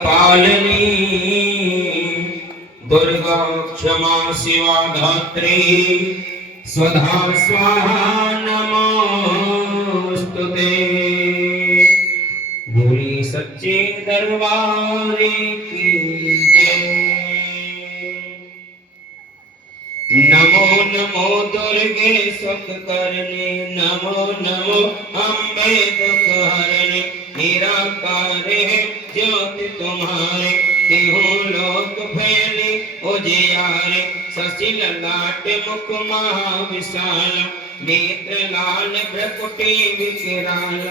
पालनी दुर्गा क्षमा शिवा धात्री स्वधा स्वाहा नमोस्तुते। बोली सच्चे दरबार की जय। नमो नमो दुर्गे सुख करने, नमो नमो अम्बे दुख हरने। निराकार है ज्योति तुम्हारे, तिहु लोक फैले उजियारे। शशि ललाट मुख महाविशाल, नेत्र लाल भ्रकुटी विकराल।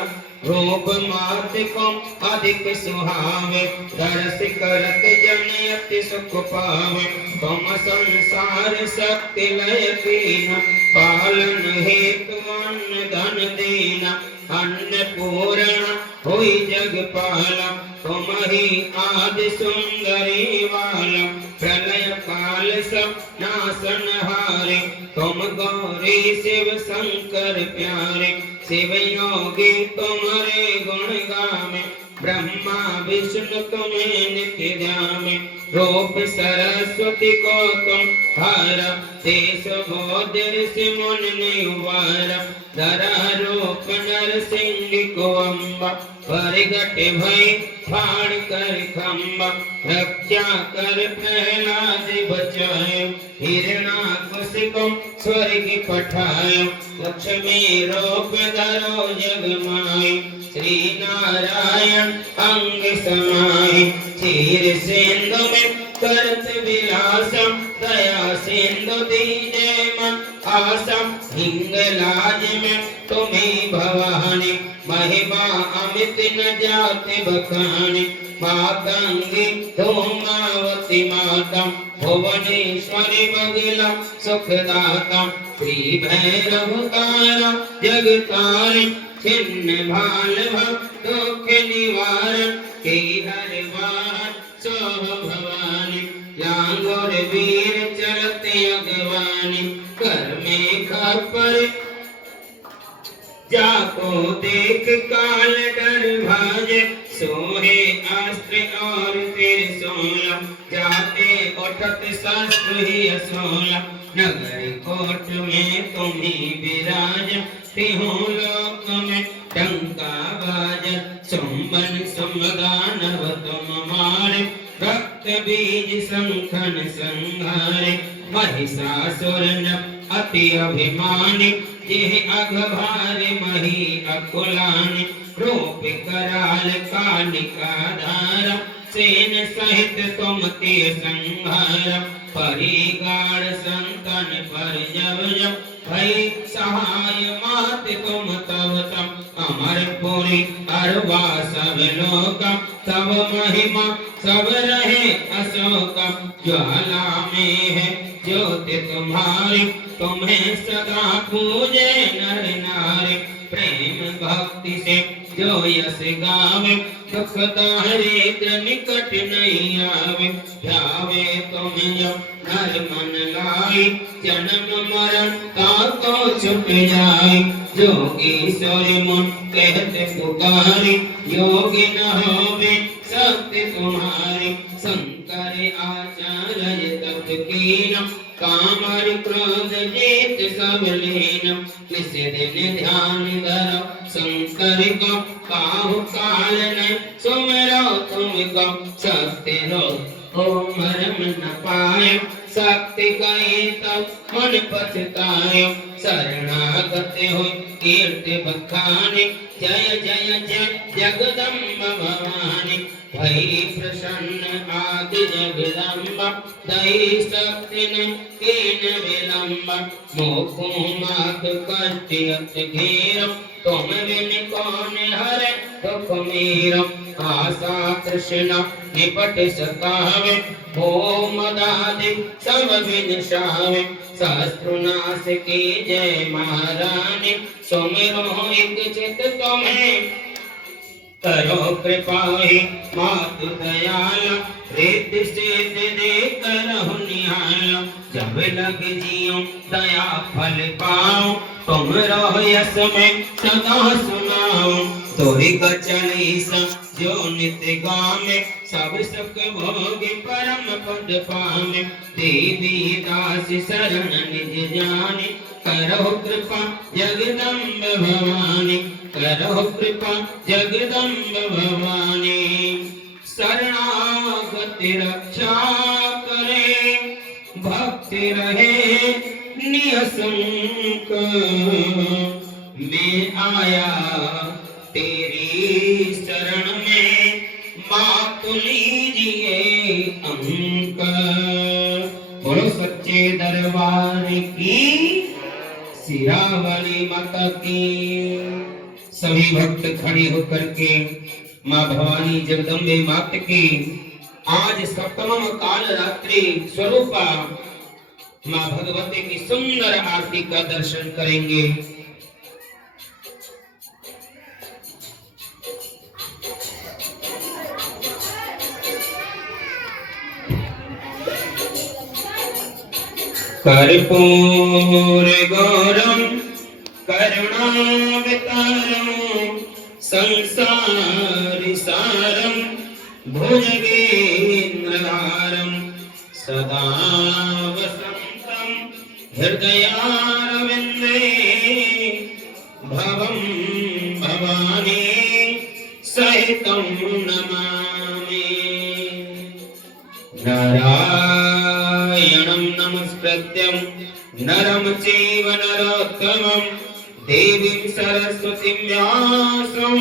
रूप मात्र को अधिक सुहावे, दर्श करत जन अति सुख पावे। तुम संसार शक्ति लय कीन, पालन हेतु अन्न धन देना। अन्नपूर्ण होई जगपाला, तुम ही आदि सुंदरी वाला। प्रलय काल सब नाशनहारे, तुम गौरी शिव शंकर प्यारे। शिव योगी तुम्हारे गुण गावे, ब्रह्मा विष्णु तुम्हें नित्य ध्यावे। रूप सरस्वती को तुम हार, देश बोध ऋषि मुनि ने उबार। धरा रूप नरसिंह को अम्बा, परगट भय फाड़ कर खम्बा। रक्षा कर प्रहलाद बचाए, हिरणाकश को स्वर्ग पठाए। लक्ष्मी रूप धरो जग माई, श्री नारायण अंग समाये। क्षीर सिंधु में करत विलासम, दया सिंधु दीजे मन आसम। हिंगलाज में तुम्हें भवानी, महिमा अमित न जाते बखानी। मातंगी धूमावती माता, भुवनेश्वरी बगला सुखदाता। श्री भैरव तारा जगतारी, छिन्न भाल दुख निवारण। के हर बार सो भवानी, लांगोर वीर चलते अगवानी। कर में खपर जाको देख काल डर भाजे। सोहे अस्त्र और त्रिशूल, जाते उठत शस्त्र ही असोल। नगर कोट में तुम्ही विराज, तिहु लोक में डंका बाज। सुमन समदानव तुम मारे, रक्त बीज संखन संहारे। महिषासुर अति अभिमानी, यह अघभार मही अकुलानी। रूप कराल कालिका धारा, सेन सहित तुम ते संहार। परिगाड़ संतन पर जब जब, भई सहाय मात तुम तब तब। अमरपुरी अरवा सब लोक, तब महिमा सब रहे अशोक। ज्वाला में है ज्योति तुम्हारी, तुम्हें सदा पूजे नर नारी। प्रेम भक्ति से जो यश गावे, दुख दारिद्र निकट नहीं आवे। ध्यावे तुम जो नर मन लाई, जन्म मरण ताको छुट जाए। जोगीश्वर मुन कहते पुकारी, योगी न होवे शक्ति तुम्हारी। शंकर आचार्य तप कीन, कामर क्रोध जीत सब लीन। निस दिन ध्यान धरो शंकर को, काहु काल न सुमरो तुम को। शक्ति रो ओ मरम न पाए, शक्ति कहे तब मन पछताए। शरणागत हो कीर्ति बखाने, जय जय जय जगदम्ब भवानी। भई प्रसन्न आदि जगदम्बा, दई शक्ति न कीन विलंब। मोको मात कष्ट अत घेर, तुम बिन कौन हरे दुख मेरा। आशा तृष्णा निपट सतावे, मोह मदादि सब विनाशावे। सहस्त्रनाश की जय महारानी, सुमिरो एक चित तुम्हें करो कृपा ही मातु दयाल। रिद्धि सिद्धि दे करहु निहाल, जब लग जियो दया फल पाओ। तुम रहो यश में सदा सुनाओ, तोहि का चालीसा जो नित्य गावे सब सुख भोगे परम पद पावे देवी दास शरण निज जाने करो कृपा जगदम्ब भवानी करो कृपा जगदम्ब भवानी शरणागति रक्षा करे भक्ति रहे नियसंक मैं आया तेरी शरण में मात लीजिए अंक। बोलो सच्चे दरबार की सिरावाली माता की। सभी भक्त खड़े होकर के माँ भवानी जगदम्बे माता की आज सप्तम काल रात्रि स्वरूपा माँ भगवती की सुंदर आरती का दर्शन करेंगे। कर्पूर गौरम करुणावतारम संसार सारम भुजगेन्द्रहारम सदा वसंतम हृदयारविंदे भवम भवानी सहितं नमामि। नारायणं नमस्कृत्यं नरं चैव नरोत्तमं देवीं सरस्वतीं व्यासं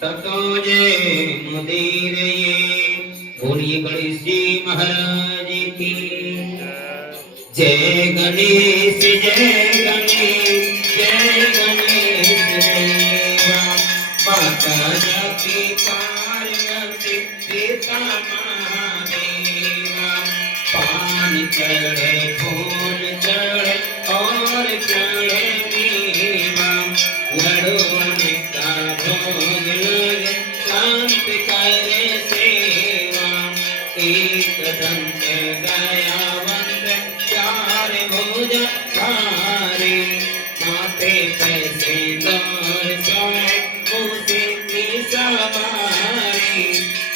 ततो जयमुदीरये। बोलिए गणेश जी महाराज की जय। गणेश जय गणेश जय गणेश देवा माता जाकी पार्वती पिता महादेवा। पान चढ़े फूल चढ़े और चढ़े मेवा लड़ुअन का भोग लगे शांत करे सेवा। एक दंत दयावंत चार भुज धारी माथे पे सिंदूर सोए मूसे की सवारी।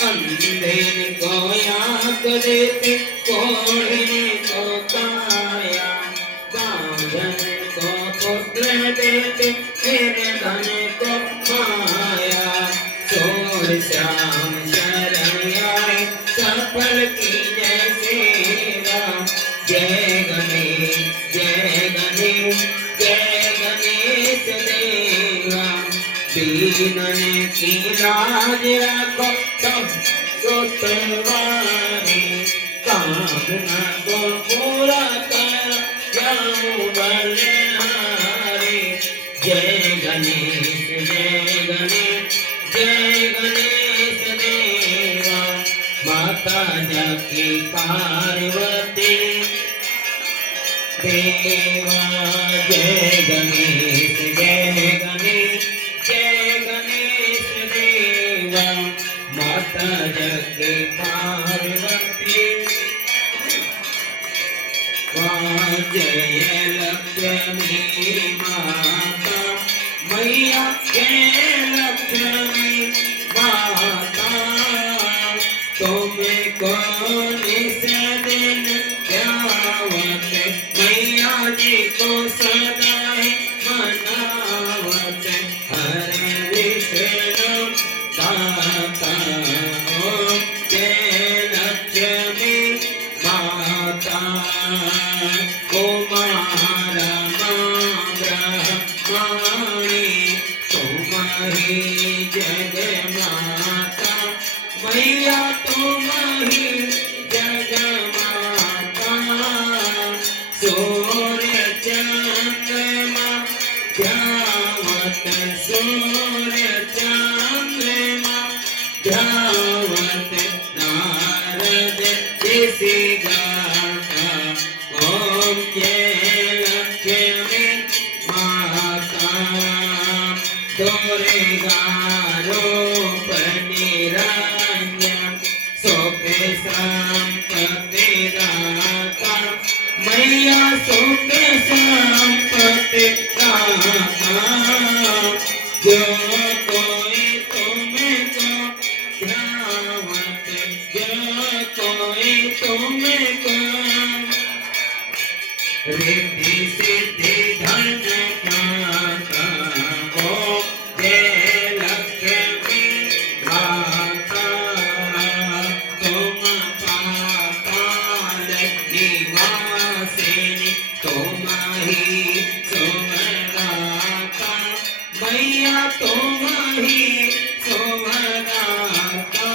अंधे को आँख देते कोढ़े को काया बांधन को पुत्र देते निर्धन को माया। सोर श्याम शरण आए सफल की जय सेवा। जय गणेश जय गणेश जय गणेश देवा। दीनन की लाज रखो सब सुतवारी कामना को पूरा कर जाऊं बलिहारी। जय गणेश जय गणेश जय गणेश देवा। माता जाकी पार्वती देवा। जय गणेश जय गणेश जय गणेश देवा। माता जाकी पार्वती जय लक्ष्मी माता मैया जय लक्ष्मी माता। तुम्हें कौन से दिन ध्यावत मैया जी को सदा मनावत। हर विष्णु दाता ओम जय लक्ष्मी माता। कुमारा ब्रह्माणी तुम्हारी जग माता मैया तुम्हारी जग माता। सूर्य चंद्रमा ध्यावत सूर्य चंद्रमा ध्यावत। नारद ऋषि गाता ओम जय लक्ष्मी माता। दुर्गा रूप निरंजन सुख संपत्ति दाता मैया सुख संपत्ति दाता। जो कोई तुमको तुमको रिद्धि सिद्धि धन दाता ओम जय लक्ष्मी माता तुम पाताल निवासिनी तुम ही सुमदाता मैया तुम ही सुमदाता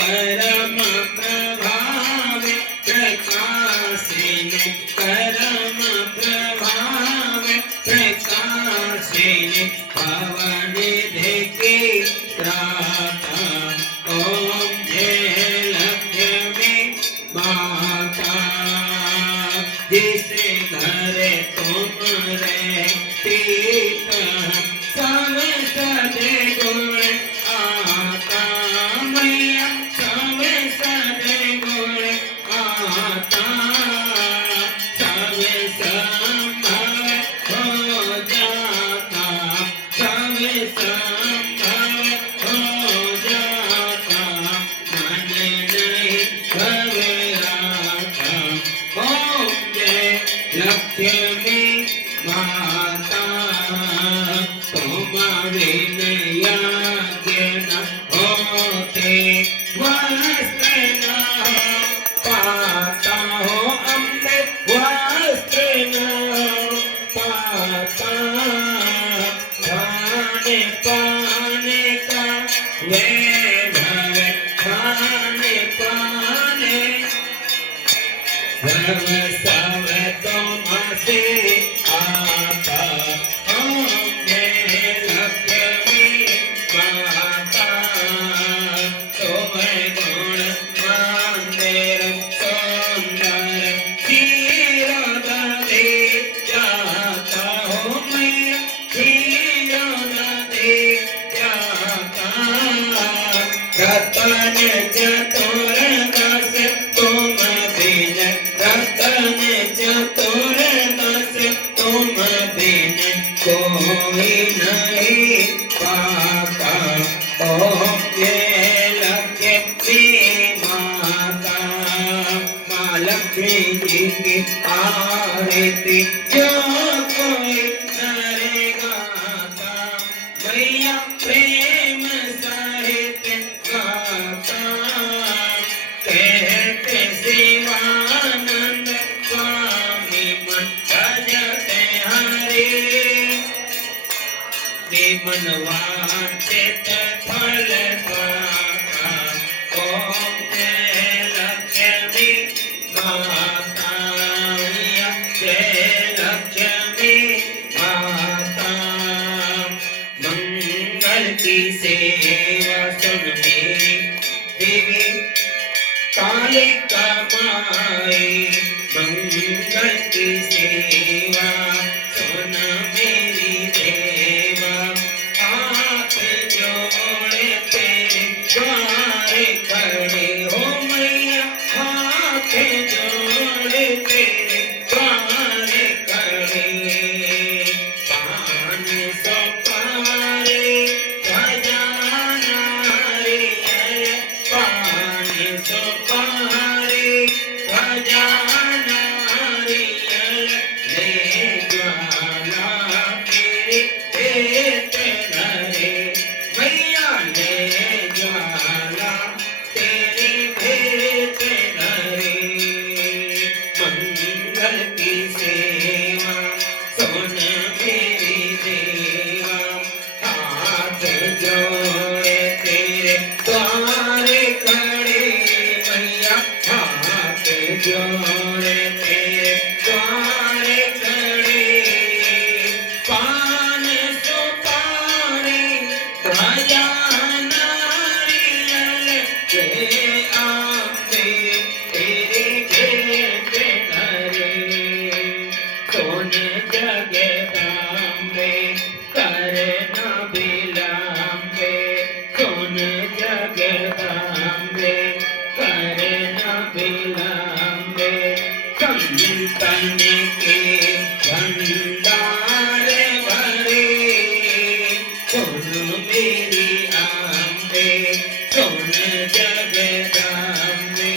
करम प्रभाव प्रकाशिनी करम प्रभाव प्रकाशिनी पवन देखी त्राता ओम जय लक्ष्मी माता जिसे घर तुम रहती सब सदे गुण आता मैया सब सदे गुण आता सब संभव हो जाता सब संभव हो जाता मन नहीं घबराता ओम जय लक्ष्मी माता तुम विनया न होते वस्त्र न हो पाता हो अम्बे वस्त्र न हो पाता खाने पाने का वैभव खाने पाने भव सब तुमसे आता ओम जय लक्ष्मी माता तुम गुण मंदिर सुंदर क्षीरोदधि जाता हो मैया क्षीरोदधि जाता रतन चतुर्दश तुम बिन रतन चतुर्दश तुम बिन कोई नहीं पाता ओम जय लक्ष्मी माता माँ लक्ष्मी जी की आरती जो कोई करेगा मैया प्रेम सहित गाता कहते शिवानंद स्वामी मन भजते हरे मन वांछित फल पाता ओम जय लक्ष्मी माता जय लक्ष्मी माता मंगल की सेवा सुन मेरी देवी कालिका माई मंगल की सेवा सुन मेरी देवा हाथ जोड़े तेरे द्वारे खड़े हो मैया हाथ जोड़े तेरे द्वारे खड़े पान सुपारी खजाना रियल पान सुपारी खजाना रियल ले ज्वाला तेरे पेट धरे मैया ले ज्वाला तेरे पेट धरे मंगल की सेवा सुन मेरी देवा हाथ जोड़े तेरे द्वारे खड़े मैया हाथ जोड़े तेरे द्वारे खड़े पान सुपारी खजाना रियल ले आते तेरे गेट धरे सोन जगदाम्बे करना बिलाम्बे सोन जगदाम्बे करना बिलाम्बे संतन के भंडार भरे सुन मेरी आम्बे सुन जगदाम्बे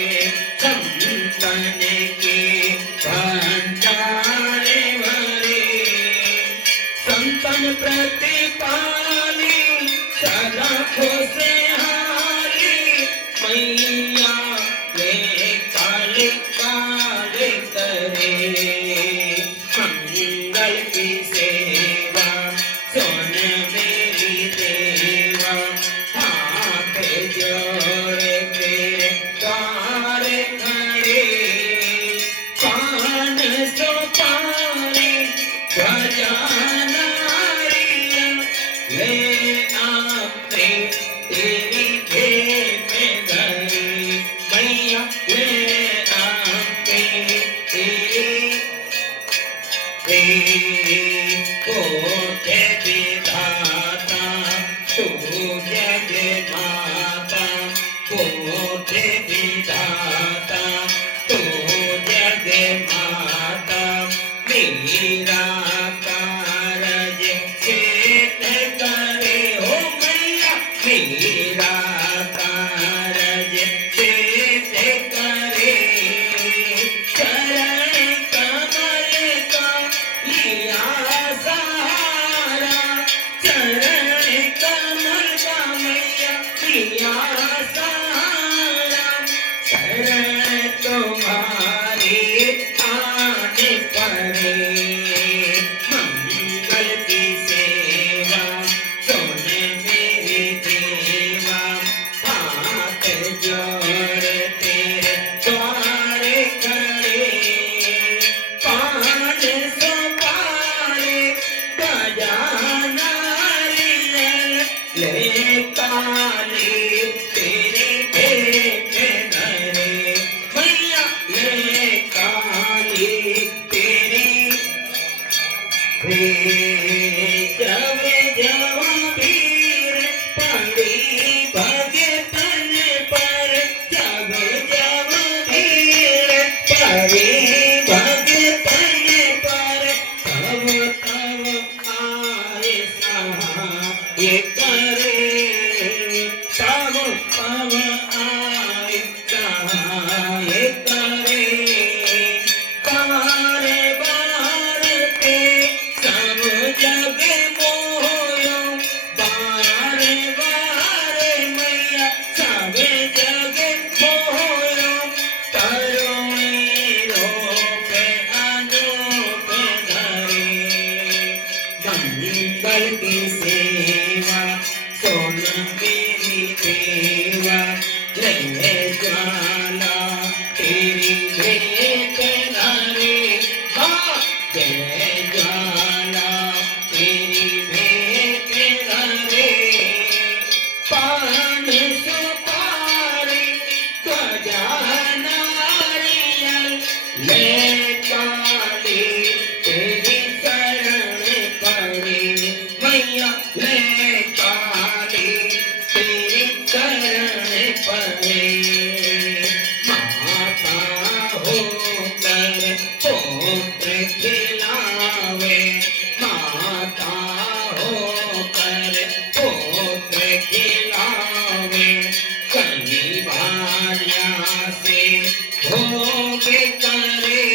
भोग करे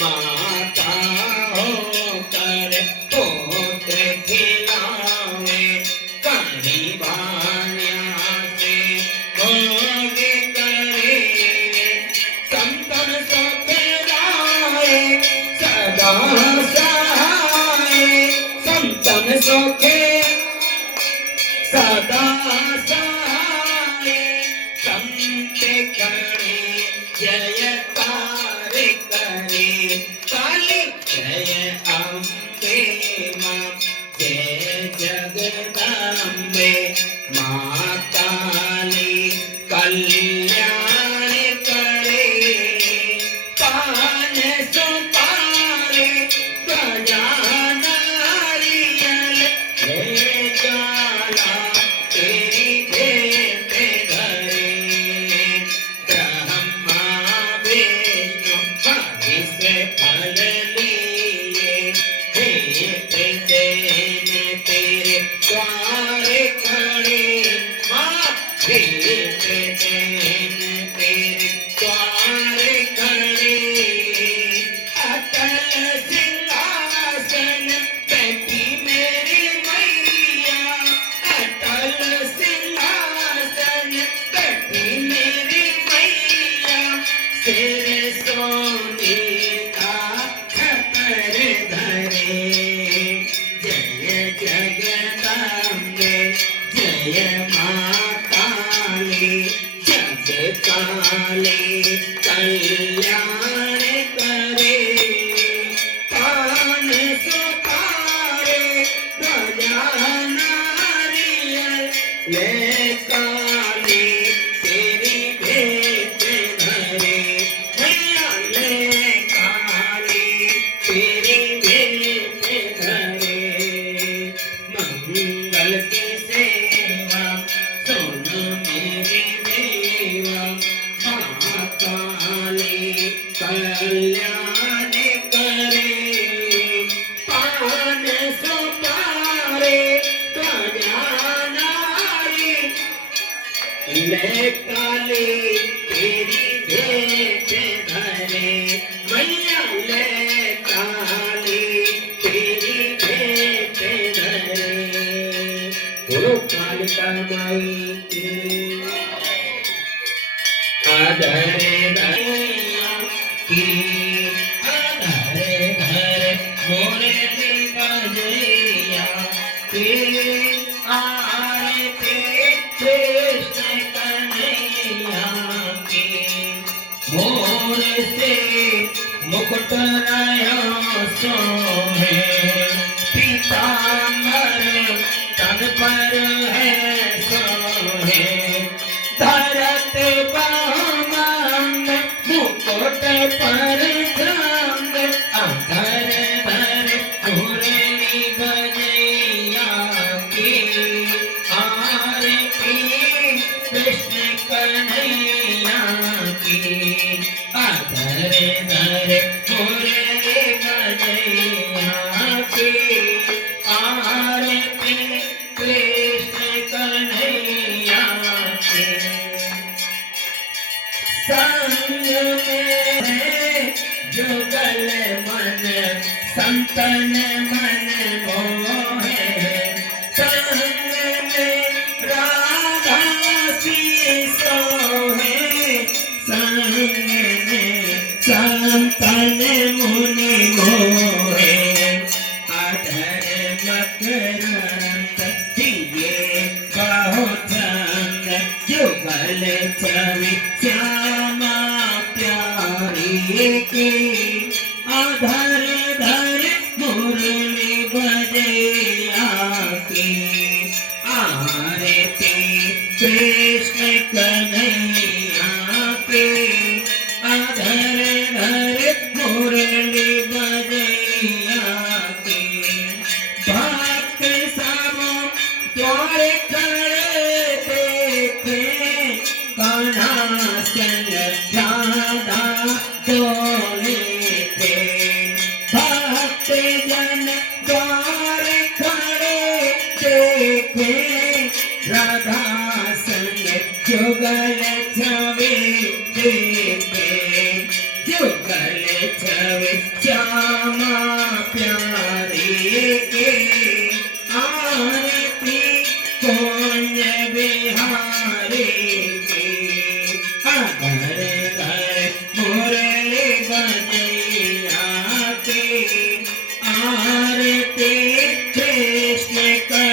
माता होकर पुत्र खिलावे कहीं भानिया से भोग करे संतन सुख लाए सदा सहाय संतन सुख सदा सहाय संत खड़े जयकार करे काली जय अम्बे मां जय जगदम्बे मां काली कल्याण करे पान सुपारी गजा नारियल ले जाला तेरी भेंट धरे ब्रह्मा विष्णु महेश फल लिए भेंट देने तेरे द्वार खड़े माँ भेंट देने तेरे द्वार खड़े अटल सिंहासन बैठी मेरी मैया अटल सिंहासन बैठी मेरी मैया सिर सोने का छतर धरे जय जगदम्बे जय मां काली जग काली कल्याण करे पान सुपारे गजा नारियल ले काली तेरी भेंट धरे मैया ले काली तेरी भेंट धरे मंगल की सेवा सुन मेरी देवा मां काली कल्याण करे पान सुपारे गजा नारी ले काली तेरी भेंट धरे मैया ले काली तेरी भेंट धरे बोलो कालिका माई की आधरे धैया की आधरे धर मोरे बजैया की आरती कृष्ण कन्हैया की मोर से मुकुट नया सोहे पीताम्बर तन पर है सोहे धरत बामंग मुकुट पर जंग अधर धर मुरली बजैया की आरती कृष्ण कन्हैया की अधर धर मुरली बजैया की आरती कृष्ण कन्हैया की संग में जुगल मन संतन मन मोहे संग में राधा सी सोहे संग में संतन मुनि मोहे अधर मकरंद दिए बहुत संग जुगल छवि श्यामा प्यारी की आधर धर मुरली बजैया की आरती कृष्ण कन्हैया की आधर धर मुरली बजैया की भक्त सब द्वार खड़े देखे कान्हा संग राधा डोले थे भक्त जन द्वार खड़े देखे राधा संग जुगल छवि देखे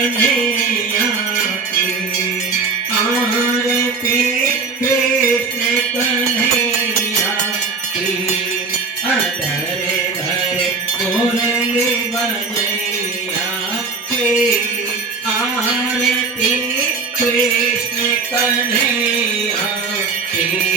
कन्हैया की आरती कृष्ण कन्हैया की अधर धर बोलेंगे बजैया की आरती कृष्ण कन्हैया की